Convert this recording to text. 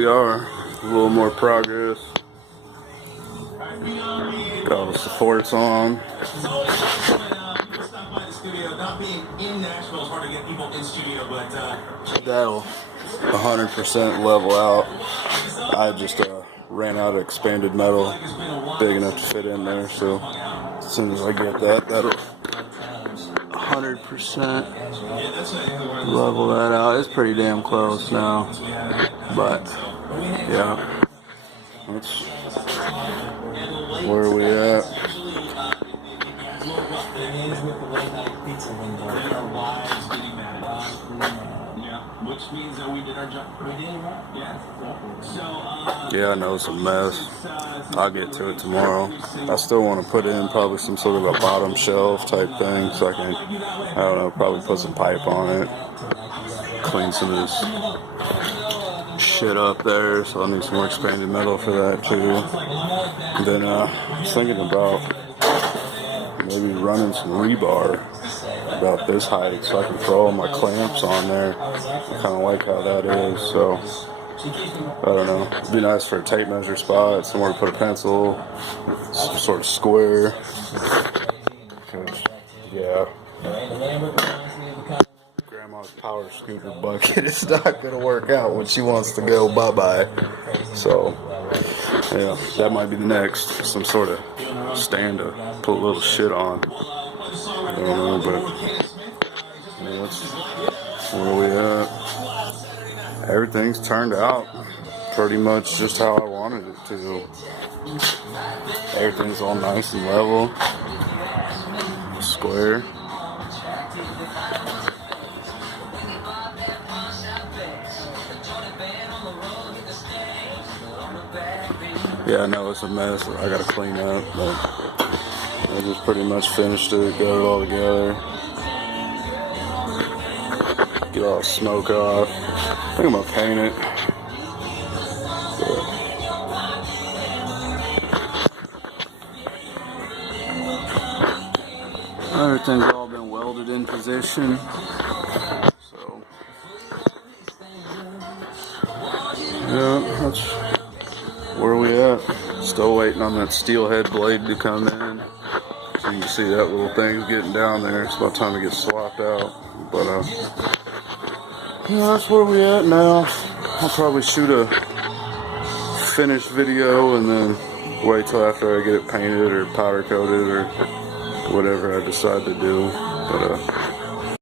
we are. A little more progress. Got all the supports on. That'll 100% level out. I just ran out of expanded metal big enough to fit in there, so as soon as I get that, that'll 100% level that out. It's pretty damn close now, but yeah, that's where we at. Yeah, I know it's a mess. I'll get to it tomorrow. I still want to put in probably some sort of a bottom shelf type thing, so I can, I don't know, probably put some pipe on it, clean some of this shit up there, so I need some more expanded metal for that too. And then I was thinking about maybe running some rebar about this height so I can throw all my clamps on there. I kind of like how that is, so I don't know. It'd be nice for a tape measure spot, somewhere to put a pencil, some sort of square. Yeah. Grandma's power scooter bucket is not going to work out when she wants to go bye-bye. So, yeah, that might be the next. Some sort of stand to put a little shit on. I don't know, but yeah, that's where we at. Everything's turned out pretty much just how I wanted it to. Everything's all nice and level, square. Yeah, I know it's a mess. I gotta clean up, but I just pretty much finished it, got it all together. Get all the smoke off. I think I'm gonna paint it. Everything's all been welded in position. So, yeah, that's where we at. Still waiting on that steelhead blade to come in. So you can see that little thing's getting down there. It's about time to get swapped out. But yeah, that's where we at now. I'll probably shoot a finished video and then wait till after I get it painted or powder coated or whatever I decide to do. But